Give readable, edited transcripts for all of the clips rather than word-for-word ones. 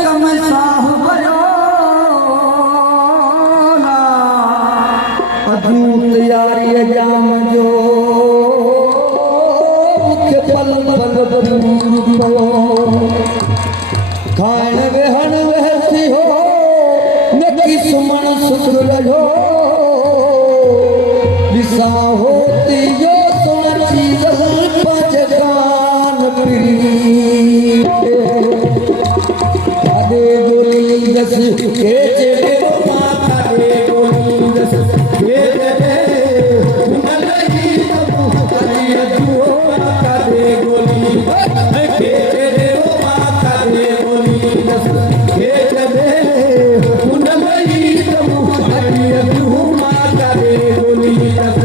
कम साह भयो अजूत यारी जाम जो पल पल पयो खाण वेहण वहसी हो नकी सुमन सुसुर रहो दिशा होती जो सुन चीज पाँच कान पीड़ी कादे गोली दस के चेड़े माँ कादे गोली दस के चेड़े उमल ही तबू करी अजू कादे गोली के चेड़े माँ कादे गोली दस के चेड़े उमल ही तबू करी अजू माँ कादे गोली दस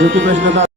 YouTube